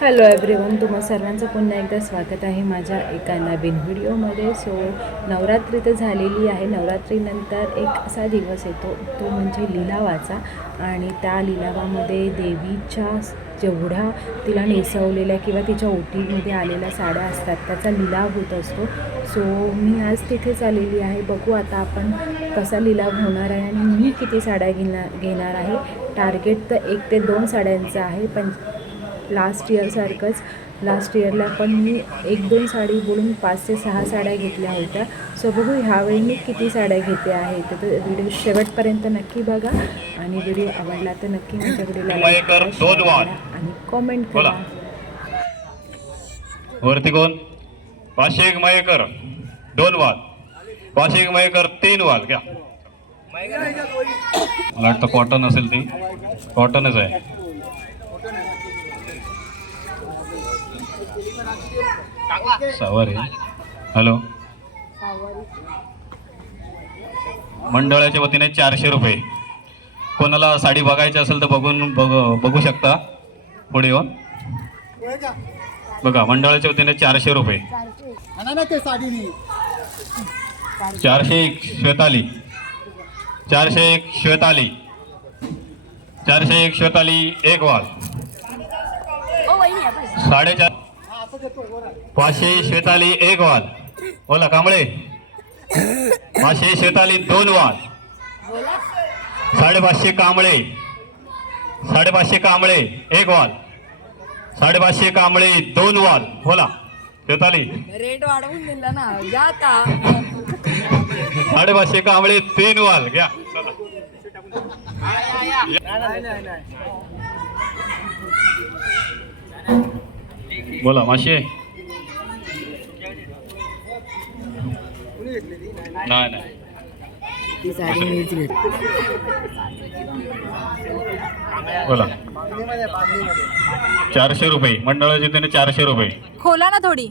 Hello everyone, तुम्हा सर्वांचं पुन्हा एकदा स्वागत आहे माझ्या एका नवीन व्हिडिओमध्ये. नवरात्री तर झालेली आहे. नवरात्रीनंतर एक असा दिवस येतो तो म्हणजे लिलावाचा. आणि त्या लिलावामध्ये देवीच्या जेवढ्या तिला नेसवलेल्या किंवा तिच्या ओटीमध्ये आलेल्या साड्या असतात त्याचा लिलाव होत असतो. मी आज तिथेच आलेली आहे. बघू आता आपण कसा लिलाव होणार आहे आणि मी किती साड्या घेणार आहे. टार्गेट तर 1 ते 2 साड्यांचं आहे, पण लास्ट इयरला पण मी 1-2 साडी बोलून 5 ते 6 साड्या घेतल्या होत्या. बघू ह्यावेळी मी किती साड्या घेते आहे. तर व्हिडिओ शेवटपर्यंत नक्की बघा आणि व्हिडिओ आवडला तर नक्की माझ्या व्हिडिओला लाईक करा, शेअर करा आणि कॉमेंट करा. वरती कोण? वार्षिक मयेकर 2 वाल, वार्षिक मयेकर 3 वाल घ्या. मला वाटतं कॉटन असेल, ती कॉटनच आहे. सावारी. हॅलो, मंडळाच्या वतीने 400 रुपये. कोणाला साडी बघायची असेल तर बघू शकता. पुढे येऊन बघा. मंडळाच्या वतीने 400 रुपये. 401 श्वेताली, 401 श्वेताली, 401 श्वेताली 1 वाल. 4.5 500 श्वेताली 1 वाल. बोला कांबळे. 500 श्वेताली 2 वाल. 550 कांबळे, 550 कांबळे 1 वाल. 550 कांबळे 2 वाल. बोला श्वेताली. रेट वाढवून दिला ना, घ्या आता. 550 कांबळे 3 वाल घ्या. बोला माशी. नाही बोला. 400 रुपये मंडळाचे त्याने. 400 रुपये. खोला ना थोडी.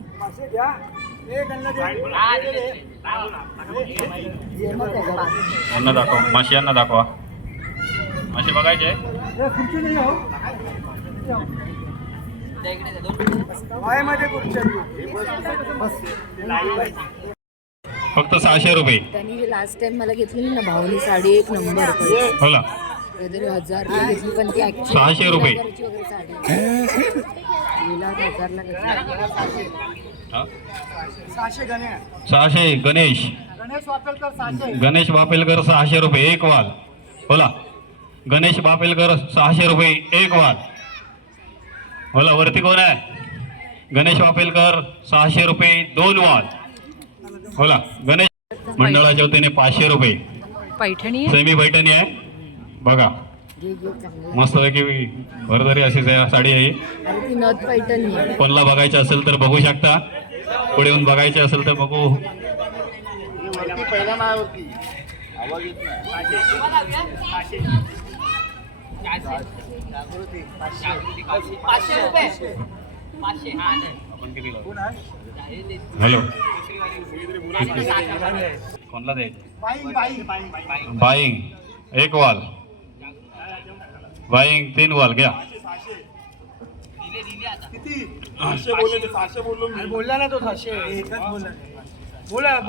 यांना दाखवा माशी, यांना दाखवा. माशी बघायचे. फक्त 600 रुपये. त्यांनी जे लास्ट टाइम मला घेतली ना भावनी साडी, 1 नंबर. बोला. काहीतरी 1000 ला घेतली, पण ती 600 रुपये. 600 गणेश, गणेश बापेलकर 600 रुपये 1 वाल. बोला गणेश बापेलकर 600 रुपये 1 वाल. बोला वरती कोण आहे? गणेश बापेलकर 600 रुपये 2 वाल. बोला गणेश. मंडळाच्या वतीने 500 रुपये. पैठणी सेमी पैठणी आहे बघा. मस्त पैकी भरदरी अशी साडी आहे. कोणाला बघायचं असेल तर बघू शकता. पुढे येऊन बघायचे असेल तर बघू. हॅलो, कोणला द्यायचं? बाईंग 1 वाल, बाईंग 3 वाल घ्या. बोलला ना तो 600 बोला.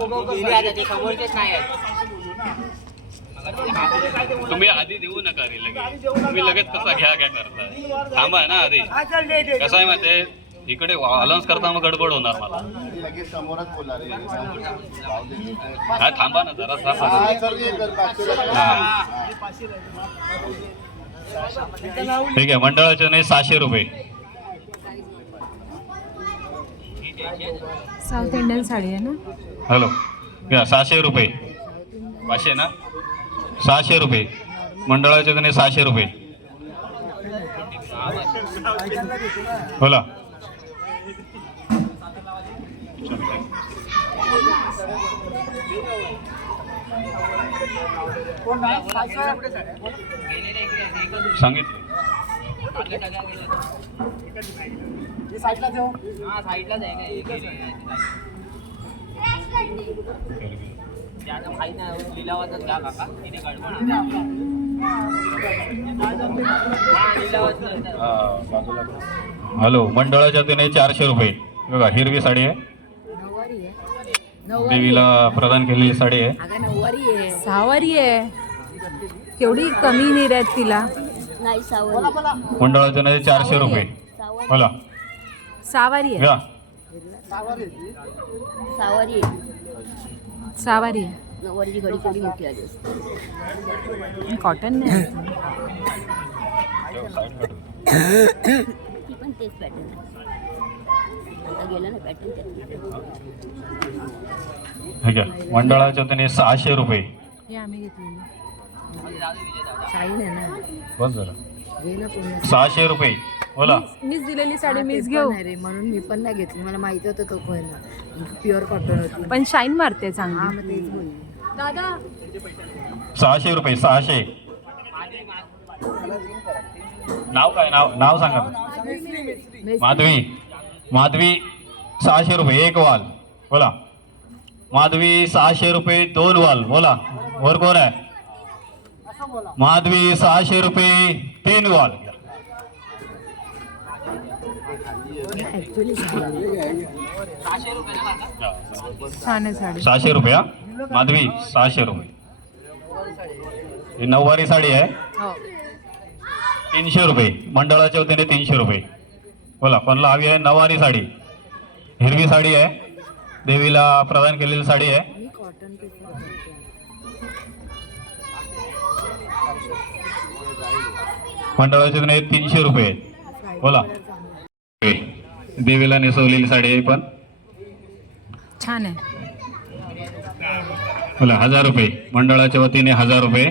तुम्ही आधी देऊ नका रे लगेच. तुम्ही लगेच कसा घ्या करता. थांबा ना आधी. कसं आहे माहिती आहे, इकडे अलाउन्स करता मग गडबड होणार मला. हा थांबा ना जरा. ठीक आहे. मंडळाचे नाही 600 रुपये. साऊथ इंडियन साडी आहे ना. हॅलो घ्या. 600 रुपये. 500 ना. 600 रुपये मंडळाचे नाही. 600 रुपये. बोला. सांगितलं साईडला लिलावातच घ्या काका. तिने बाजूला हॅलो, मंडळाच्या वतीने 400 रुपये. बघा, हिरवी साडी आहे, नऊवारी आहे. देवीला प्रदान केलेली साडी आहे. अगं नऊवारी आहे. सहावारी आहे. केवढी कमी निर्यात तिला. नाही सावरी. मंडळाच्या वतीने 400 रुपये. बोला, सहावारी आहे. घ्या. सावरी सहावारी आहे. नऊवारीची घडी केवढी मोठी आली असते. कॉटन नाही. ती पण तेच पॅटर्न आहे. आता गेलं ना पॅटर्न ठीक आहे. मंडळाच्या वतीने 600 रुपये. हे आम्ही घेतलेली. शाईन आहे ना. बस झालं. घे ना पुन्हा. 600 रुपये. बोला, मीच दिलेली साडी मीच ते घेऊ. पण आहे रे, म्हणून मी पण नाही घेतली. मला माहिती होतं तो कोण प्युअर कॉटन होती. पण शाईन मारते हा चांगली. मग तेच बोलली. दादा 600 रुपये. 600. नाव काय? नाव सांगा. माधवी. माधवी 600 रुपये 1 वाल. बोला, माधवी 600 रुपये 2 वाल. बोला, वर कोण आहे? माधवी 600 रुपये 3 वाल. ऍक्च्युली छान आहे साडी. 600 रुपये. हा, माधवी 600 रुपये. ही नऊवारी साडी आहे, हो. 300 रुपये. मंडळाच्या वतीने 300 रुपये. बोला, कोणाला हवी आहे? नऊवारी साडी, हिरवी साडी आहे, देवीला प्रदान केलेली साडी आहे. मी कॉटन प्रिफर करते. मंडळाच्या वतीने 300 रुपये. बोला, देवीला नेसवलेली साडी आहे पण. छान आहे. बोला, 1000 रुपये. मंडळाच्या वतीने 1000 रुपये.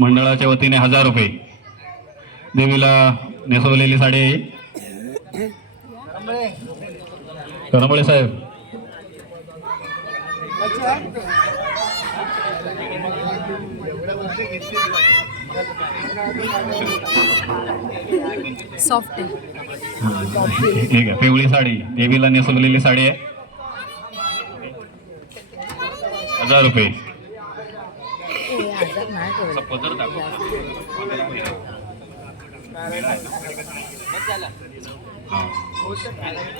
मंडळाच्या वतीने 1000 रुपये. देवीला नेसवलेली साडी आहे. करंबळे साहेब, सॉफ्ट आहे. ठीक आहे. पिवळी साडी, देवीला नेसवलेली साडी आहे, 1000 रुपये. पदर दाखव.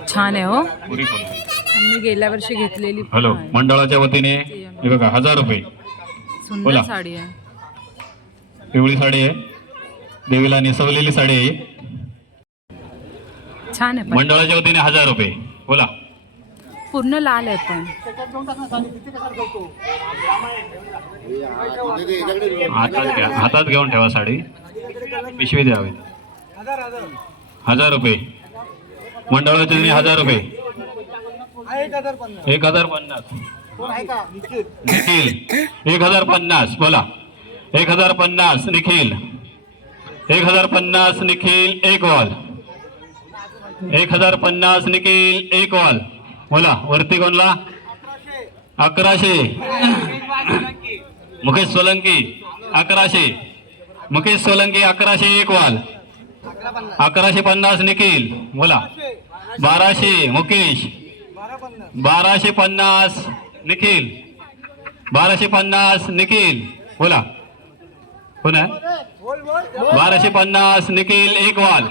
छान आहे हो. पुरी पण. मी गेल्या वर्षी घेतलेली. हॅलो, मंडळाच्या वतीने हे बघा 1000 रुपये. सुंदर बोला. साडी आहे. पिवळी साडी आहे, देवीला नेसवलेली साडी आहे. छान आहे पण. मंडळाच्या वतीने 1000 रुपये. बोला, पूर्ण लाल आहे पण. हातात घेऊन ठेवा साडी, पिशवी द्यावी. 1000 रुपये. मंडळाच्या वतीने 1000 रुपये. 1050. निखिल 1050. बोला, 1050. निखिल 1050. निखिल 1 वॉल. 1050. निखिल 1 वॉल. बोला, वरती कोणला? 1100. मुकेश सोलंकी 1100. मुकेश सोलंकी 1100 1 वॉल. 1150. निखिल. बोला, 1200. मुकेश 1250. निखिल 1250. निखिल. बोला, कोण आहे? 1250. निखिल 1 वॉल.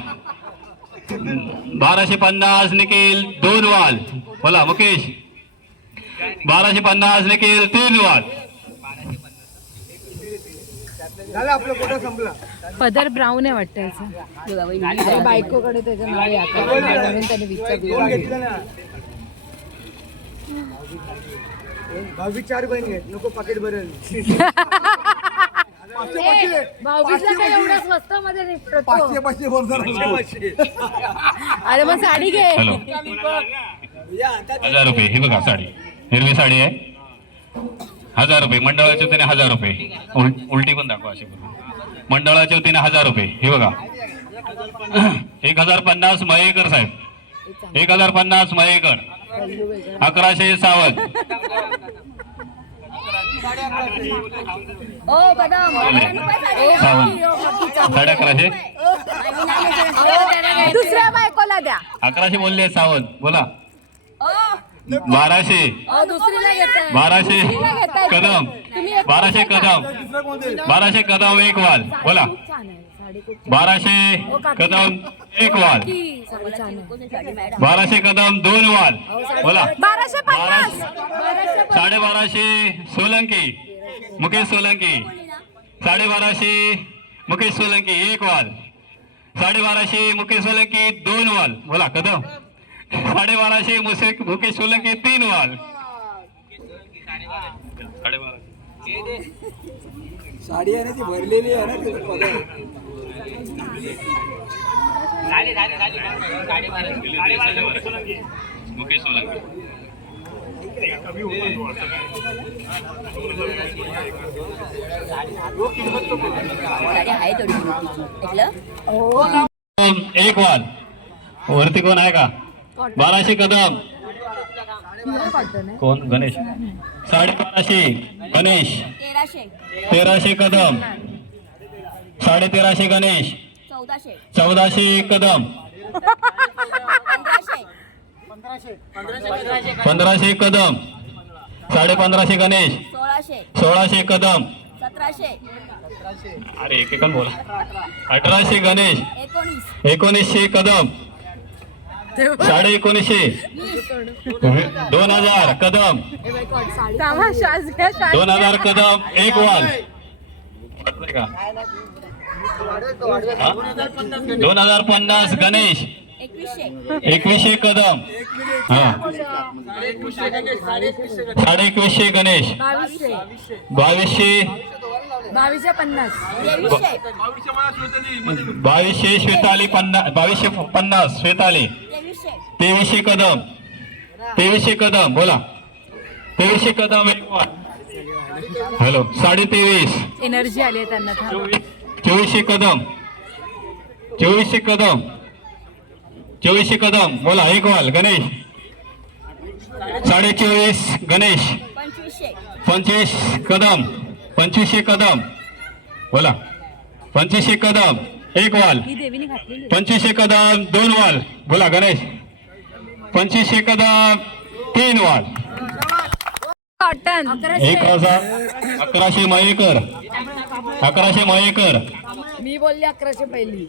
1250. निखिल 2 वॉल. बोला, मुकेश 1250. निखिल 3 वॉल. पदर ब्राऊन आहे वाटतं याचं. बायकोकडे त्याचं नाव आहे म्हणून त्याने विचारलं. भावी 4 बहीण आहेत, नको पाकिट भरेल. भाऊबीजला काय एवढ्या स्वस्तामध्ये निपटतो? 500 बोलणार. अरे मग साडी घे. हॅलो, 1000 रुपये. ही बघा साडी, हिरवी साडी आहे, 1000 रुपये. मंडळाच्या वतीने 1000 रुपये. उलटी पण दाखवा अशी करून. मंडळाच्या वतीने 1000 रुपये. हे बघा 1050. मयेकर साहेब 1050. मयेकर 1100. सावंत साडे 1100. दुसऱ्या बायकोला द्या. 1100 बोलले सावंत. बोला, 1200 दुसरीला घेताय 1200 कदम 1200 कदम 1200 कदम एक वाल बोला छान आहे साडी खूप 1200 कदम एक वाल साडी छान आहे 1200 कदम दोन वाल बोला 1250 1250 सोलंकी मुकेश सोलंकी 1250 मुकेश सोलंकी एक वाल 1250 मुकेश सोलंकी दोन वाल बोला कदम 1250 मुकेश सोलंकी तीन वाल 1250 साडी आहे ना ती भरलेली आहे ना ती पदर. मुकेश सोलंकी साडी आहे थोडी ऐकलं एक वाल वरती कोण आहे का 1200 कदम कोण गणेश 1250 गणेश 1300 कदम 1350 गणेश 1400 कदम 1500 कदम 1550 गणेश 1600 कदम अरे एक एक बोला 1800 गणेश 1900 कदम 1950 2000 कदम 2000 कदम एक वाल 2050 गणेश 2100 कदम हा 2150 गणेश 2200 श्वेताली 2250 श्वेताली 2300 कदम 2300 कदम बोला 2300 कदम एक वाल हॅलो 23.5 एनर्जी आली आहे त्यांना 2400 कदम 2400 कदम 2400 कदम बोला एक वाल गणेश 24.5 गणेश 25 कदम 2500 कदम बोला 2500 कदम एक वाल ही देवीने घातलेली 2500 कदम दोन वाल बोला गणेश 2500 कदम तीन वाल कॉटन 1100 मयेकर 1100 मयेकर मी बोलली 1100 पहिली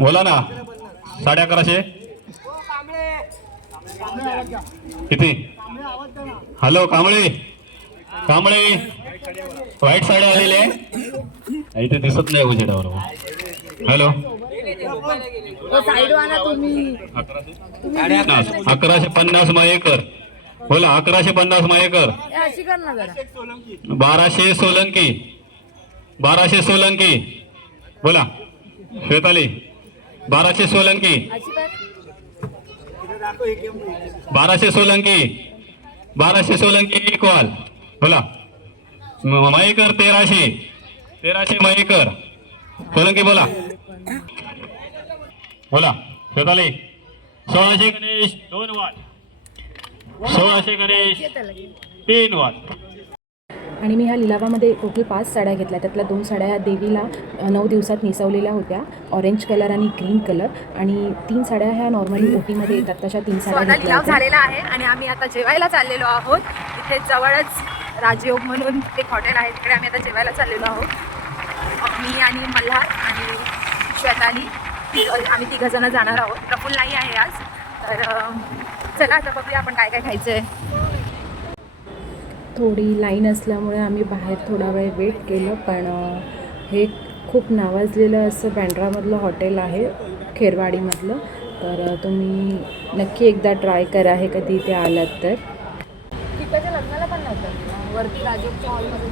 बोला ना 1150 किती हॅलो कांबळे कांबळे व्हाईट साडी आलेली आहे इथे दिसत नाही उजेडावर हॅलो साईड वाला तुम्ही 1150 मयेकर बोला 1150 मयेकर अशी कर ना जरा 1200 सोलंकी 1200 सोलंकी बोला श्वेताली 1200 सोलंकी अशी कर 1200 सोलंकी 1200 सोलंकी एक वाल बोला मयेकर 1300 मयेकर सोलंकी बोला बोला श्वेताली 1600 गणेश दोन वाल 1600 गणेश तीन वाल आणि मी ह्या लिलावामध्ये टोटल 5 साड्या घेतल्या त्यातल्या 2 साड्या ह्या देवीला 9 दिवसात नेसवलेल्या होत्या ऑरेंज कलर आणि ग्रीन कलर आणि 3 साड्या ह्या नॉर्मली ओटीमध्ये येतात तशा 3 साड्या घेतल्या लिलाव होत्या. झालेला आहे आणि आम्ही आता जेवायला चाललेलो आहोत. इथे जवळच राजयोग म्हणून एक हॉटेल आहे तिकडे आम्ही आता जेवायला चाललेलो आहोत. मी आणि मल्हार आणि श्वेताली आम्ही 3 जण जाणार आहोत. प्रफुल्ल नाही आहे आज तर चला आता बघूया आपण काय काय खायचं आहे. थोडी लाईन असल्यामुळे आम्ही बाहेर थोडा वेळ वेट केलं पण हे खूप नावाजलेलं असं बँड्रामधलं हॉटेल आहे खेरवाडीमधलं तर तुम्ही नक्की एकदा ट्राय करा हे कधी इथे आलात तर. टिप्याच्या लग्नाला पण नव्हतं वरती राजोगच्या हॉलमध्ये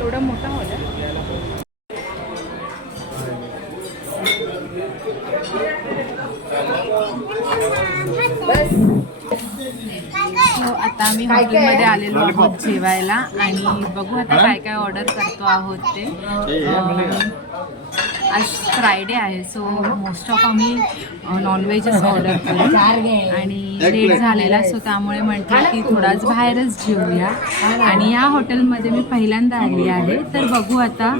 एवढा मोठा हॉल आहे. आता आम्ही हॉटेलमध्ये आलेलो आहोत जेवायला आणि बघू आता काय काय ऑर्डर करतो आहोत ते. आज फ्रायडे आहे सो मोस्ट ऑफ आम्ही नॉनव्हेजच ऑर्डर करू आणि लेट झालेला सो त्यामुळे म्हटलं की थोडाच बाहेरच जेवूया आणि या हॉटेलमध्ये मी पहिल्यांदा आली आहे तर बघू आता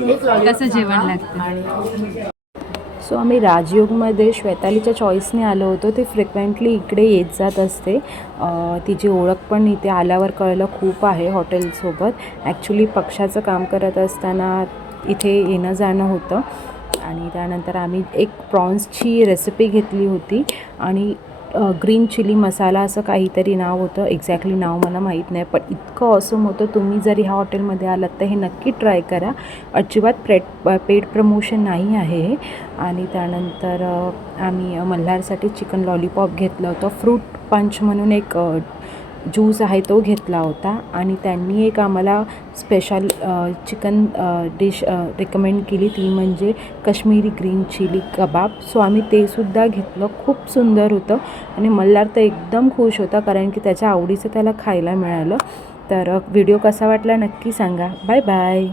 कसं जेवण लागतं. सो आम्ही राजयोगमध्ये श्वेतालीच्या चॉईसने आलो होतो. ती फ्रिक्वेंटली इकडे येत जात असते. तिची ओळख पण इथे आल्यावर कळलं खूप आहे हॉटेलसोबत. ॲक्च्युली पक्षाचं काम करत असताना इथे येणं जाणं होतं. आणि त्यानंतर आम्ही एक प्रॉन्सची रेसिपी घेतली होती आणि ग्रीन चिली मसाला असं काहीतरी नाव होतं. एक्झॅक्टली नाव मला माहीत नाही, पण इतकं ऑसम होतं. तुम्ही जर ह्या हॉटेलमध्ये आलात तर हे नक्की ट्राय करा. अजिबात पेड प्रमोशन नाही आहे. आणि त्यानंतर आम्ही मल्हारसाठी चिकन लॉलीपॉप घेतलं होतं. फ्रूट पंच म्हणून एक ज्यूस आहे तो घेतला होता. आणि त्यांनी एक आम्हाला स्पेशल चिकन डिश रेकमेंड केली, ती म्हणजे काश्मीरी ग्रीन चिली कबाब. सो आम्ही ते सुद्धा घेतलं. खूप सुंदर होतं आणि मल्हार तर एकदम खुश होता, कारण की त्याच्या आवडीचं त्याला खायला मिळालं. तर व्हिडिओ कसा वाटला नक्की सांगा. Bye bye.